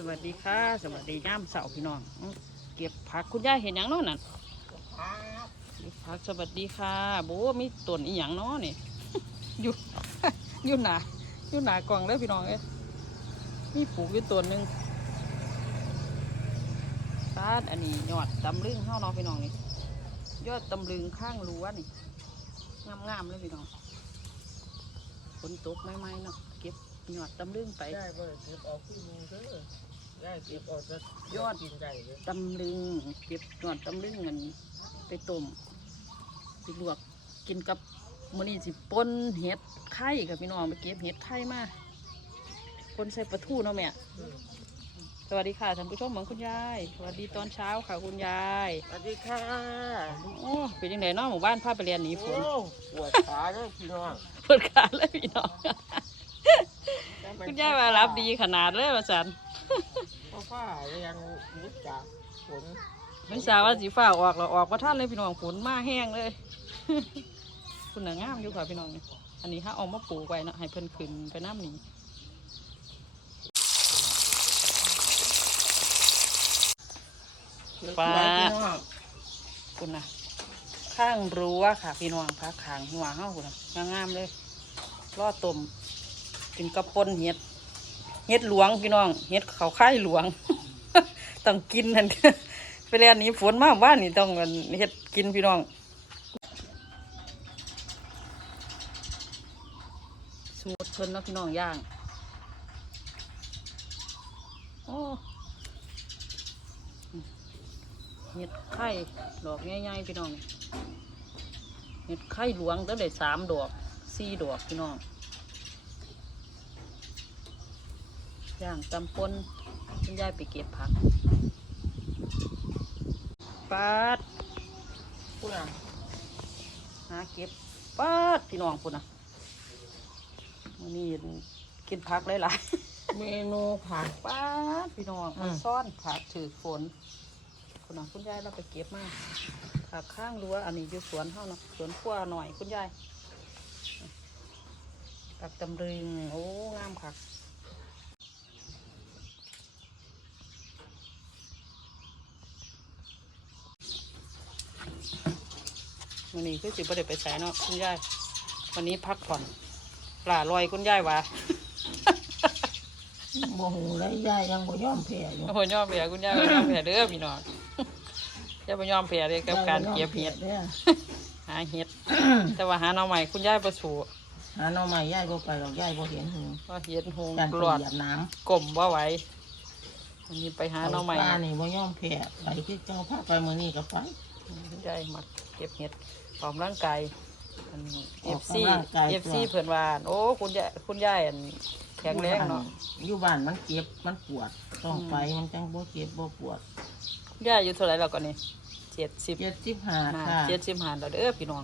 สวัสดีค่ะ สวัสดีย่ามเสาพี่น้อง เก็บผักคุณยายเห็นหยังนาะนั่นเก็บผักสวัสดีค่ะโบมีต้นอีหยังนาะนี่อยู่อยู่หนาอยู่หนากล่องเลยพี่น้องเอ้ยมีปลูกอยู่ต้นหนึ่งซาดอันนี้ยอดตำลึงเฮาเนาะพี่น้องนี่ยอดตำลึงข้างรั้วนี่งามๆเลยพี่น้องฝนตกไม่ไม่ๆเนาะเก็บยอดตำลึงไปได้เบอร์เก็บออกที่มือเด้อ ได้เก็บออกจะยอดกินได้เลยตำลึงเก็บยอดตำลึงเงินไปต้มไปลวกกินกับมื้อนี้สิป่นเห็ดไข่กับพี่น้องไปเก็บเห็ดไข่มาป่นใส่ปลาทูเนาะแม่อืมสวัสดีค่ะท่านผู้ชมของคุณยายสวัสดีตอนเช้าค่ะคุณยายสวัสดีค่ะโอ้เป็นยังไงเนาะหมู่บ้านพาไปเรียนหนีฝโอ้นปวดขาเลยพี่น้องเปิดขาเลยพี่น้อง คุณยายว่ารับดีขนาดเลยว่าสัน เพราะว่ายังรู้จักฝนไม่ทราบว่าสีฟ้าออกเราออกประท่านเลยพี่น้องฝนมาแห้งเลย คุณน่ะงามอยู่ค่ะพี่น้องนี่อันนี้ถ้าเอามาปลูกไว้เนาะให้เพิ่นขึ้นไปน้ำนี้ปลาพี่น้องคุณนะข้างรั้วค่ะ พี่น้องพักขางหัวเฮาคุณนะงามๆเลยรอต้มกินกระปนเห็ด เห็ดหลวงพี่น้องเห็ดเขาค่ายหลวง ต้องกินทันไปเรียนนี้ฝนมากว่านี่ต้องเห็ดกินพี่น้องสูตรเพิ่นนะพี่น้องย่างโอ้เห็ดไข่ดอกง่ายๆพี่น้องเห็ดไข่หลวงตั้งแต่สามดอกสี่ดอกพี่น้อง ย่างตำปนคุณยายไปเก็บผักปาดพูดอะหาเก็บปาดพี่น้องพุ่นนะวันนี้กินผักหลายเมนูผักๆปาดพี่น้องอืมซ่อนผักถือฝนคุณน้องคุณยายเราไปเก็บมาผักข้างรั้วอันนี้อยู่สวนเฮาเนาะสวนขั้วหน่อยคุณยายผักตำรึงโอ้งามผัก วันนี้คือสิบ่ได้ไปใส่เนาะคุณยายวันนี้พักผ่อนปลาลอยคุณยายว่าโมโหไรยายยังบ่ยอมแพ้อยู่โอ้ยยอมแพ้คุณยายบ่ยอมแพ้เด้อพี่น้องยายบ่ยอมแพ้เลยกับการเก็บเห็ดเนี่ยหาเห็ดแต่ว่าหาหน่อใหม่คุณยายประสูหาหน่อไม้ยายบ่ไปหรอกยายบ่เห็นหูว่าเห็ดหงการหเปลอดรียบน้กลมว่าไหววันนี้ไปำหาหน่อใหม่ปลานี่บ่ยอมแพ้ไปที่เจ้าพาไปมื้อนี้ก็ไป คุณยายมาเก็บเห็ดออกร่างกายอันนี้เอออกฟซีกำลังกายเอฟซีเพิ่นว่าโอ้คุณยายคุณยายอันแข็งแรงเนาะอยู่บ้านมันเจ็บมันปวดต้องอืมไปมันจังบ่เจ็บบ่ปวดคุณยายอายู่เท่าไหร่แล้วก่อนนี่เจ็ดสิบเจ็ดสิบห้าห้าค่ะเจ็ดสิบห้าแล้วเด้อพี่น้อง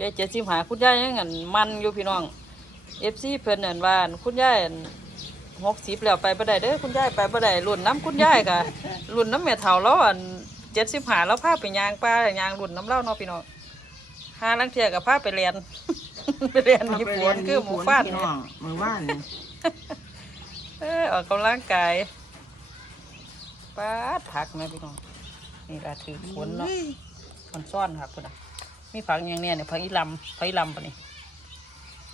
ยายเจ็ดสิบห้าคุณยายยังอันมันอยู่พี่น้องเอฟซีเพิ่นอันว่าอันคุณยายอันหกสิบแล้วไปบ่ได้เด้อคุณยายไปบ่ได้รุ่นน้ำคุณยายกะรุ่นน้ำแม่เฒ่าแล้วอันเจ็ดสิบห้าแล้วพาไปยางป่ายางรุ่นน้ำเล่าเนาะพี่น้องหาลังเทียกับพาไปเรียน ไปเรียนญี่ปุ่นคือหมูฟาดพี่เนี่น้ยองมือว่านนี่เออออกกำลังกายป้าดผักไหมพี่น้องนี่ละถือฝนเนาะมันซ่อนครับคุณอะมีผักอย่างเนี้ยเนี่ยผักอีลำผักอีลำปะนี่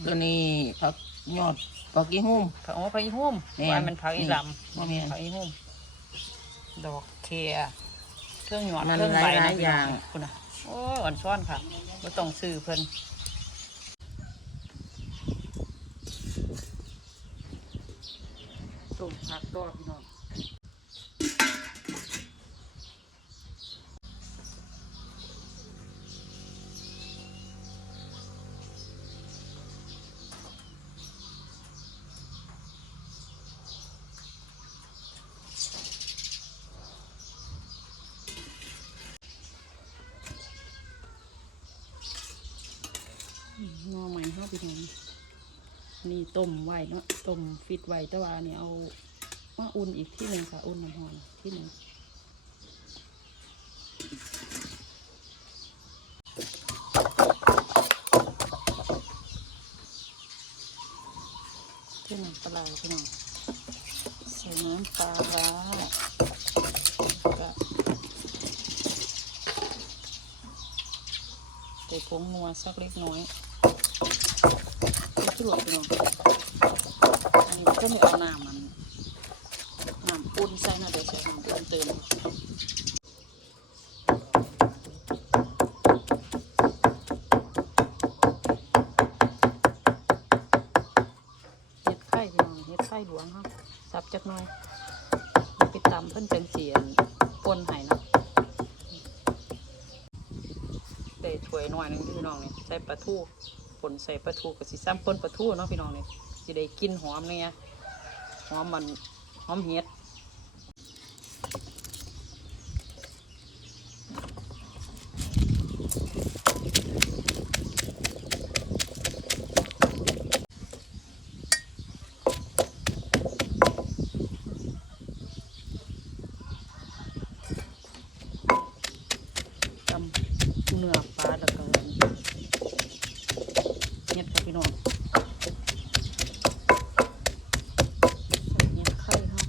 ตัวนี้ผักยอดผักอีหุ่มผักอ๋อผักอีหุ่มแม่นว่ามันผักอีลนี่ำบ่แม่นผักอีหุ่มดอกเคย เครื่องหยอดมันเครื่องใบหลานะยๆพี่อน้อย่างงคุณอะโอ้อ่อนซ่อนค่ะไม่ต้องซื้อเพิ่นต้มผักดอกพี่น้องห น่อใหม่เข้าพี่น้องนี่ต้มไว้เนาะต้มฟิตไว้แต่ว่าอันนี่เอามาอุ่นอีกที่หนึ่งค่ะอุ่นน้ำหอนที่หนึ่งที่หนึ่งปลาพี่น้องใส่น้ำปลาร้าใส่ผงนัวสักเล็กน้อย ไม่ชุบพี่น้องอันนี้ก็มีเอาน้ำมันน้ำอุ่นใส่นะเดี๋ยวใส่น้ำอุ่นเติมเห็ดไข่พี่น้องเห็ดไข่หลวงครับสับจักหน่อยไปตำเพิ่นจังเสียนปนไห้นะใส่ถ้วยหน่อยหนึงพี่น้องนี่ใส่ปลาทู นใส่ปลาทูกับสีซ้ำปนปลาทูเนาะพี่น้องนี่สิได้กินหอมเนี่ยหอมมันหอมเห็ดตำเนื้อปลาแล้วก็เห็ดค่ะพี่น้องใส่เห็ดไข่เนาะ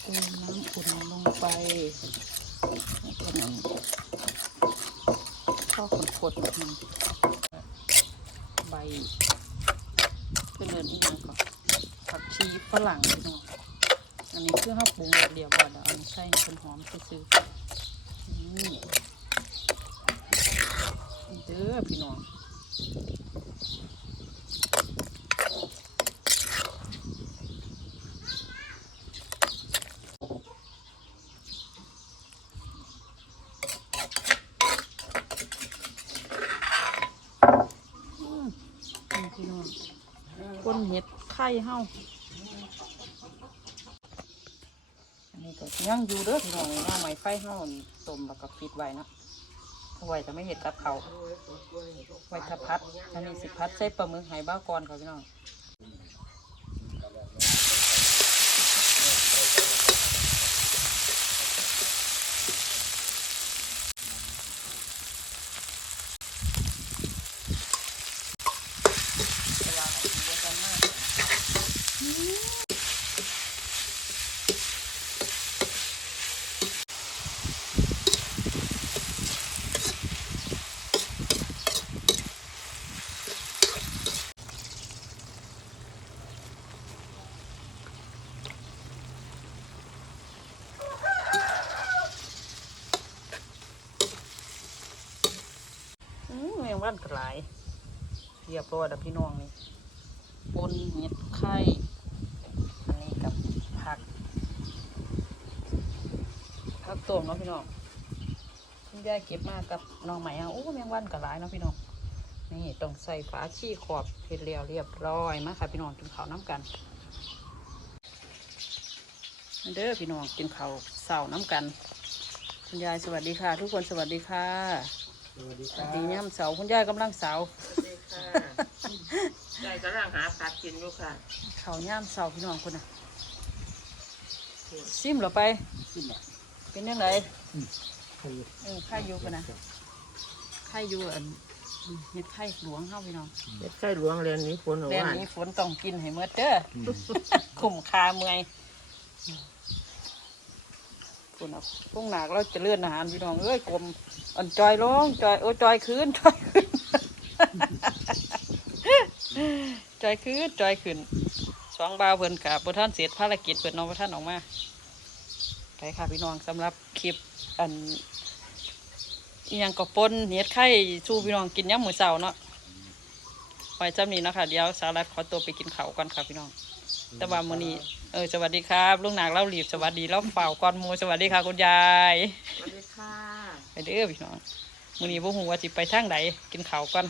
เติมน้ำอุ่นล งไปแล้วก็น้ำข้าวขดๆหนึ่งใบเพื่อเดินอีกอย่างก่อนผักชีฝรั่งพี่น้องอันนี้เคือข้าวปรุงแบบเดียวก่อนแล้วเอาใส่คนหอมซื้อๆอืมเด้อพี่น้องอืมนี่พี่น้องคน ส่เฮาอันนี้ก็ยังอยู่เด้อพี่น้องหน้าไม้ไฟห้อนต้มแล้วก็ปิดไว้นะไว้จะไม่เห็ดกับเขาไว้ถ้าพัดอันนี้สิพัดใส่ปลาหมึกไหบ้าก่อนค่ะพี่น้องเวลาเอาไปเยอะกันมาก อืมแมงวันกหลายเรียบร้อยแล้วพี่น้องนี่ปนเห็ดไข่อันนี้กับผักผักต้มเนาะพี่น้องคุณยายเก็บมากับน้องใหม่เอาโอ้แมงวันกหลายเนาะพี่น้องนี่ต้องใส่ฝาชีขอบเห็ดเรียวเรียบร้อยมาค่ะพี่น้องกินข้าวน้ำกันมาเด้อพี่น้องกินข้าวเสาน้ำกัน คุณยายสวัสดีค่ะ ทุกคนสวัสดีค่ะ สวัสดีสครัวับสดีย่ำเสาคุณยายกำลังเสาใจกำลังหาผักกินอยู่ค่ะเขาวย่ำเสาพี่น้องคนน่ะซิมเหรอไปกินแบบเป็นยังไงใครอยู่เออไข่อยู่กันนะไข่อยู่อันเห็ดไข่หลวงเข้าพี่น้องเด็ดไข่หลวงเรียนนี้ฝนเอาแดนว่านี้ฝนต้องกินให้เมื่อเด้ออคุ้มคาเมื่อย คุณอะพวกหนักเราจะเลื่อนอาหารพี่น้องเอ้ยกลมอันจอยลงจอยโอ้จอยคืนจอยคืนจอยคืนจอยคืนสองบาวเพิ่นกับบท่านเสร็จภารกิจเพิ่นน้องบท่านออกมาไปค่ะพี่น้องสำหรับคลิปอันอียังก็ปนเห็ดไข่สู้พี่น้องกินย่ำมือเสาเนาะไว้จำนี้นะคะเดี๋ยวสารัดขอตัวไปกินเขาก่อนค่ะพี่น้อง แต่ว่ามื้อนี้เออสวัสดีครับลุงนางเล่ารีบสวัสดีเล่าเฝ้าก่อนหมูสวัสดีค่ะคุณยายสวัสดีค่ะไปเด้อพี่น้องมื้อนี้บ่ฮู้ว่าสิไปทางใดกินข้าวก่อน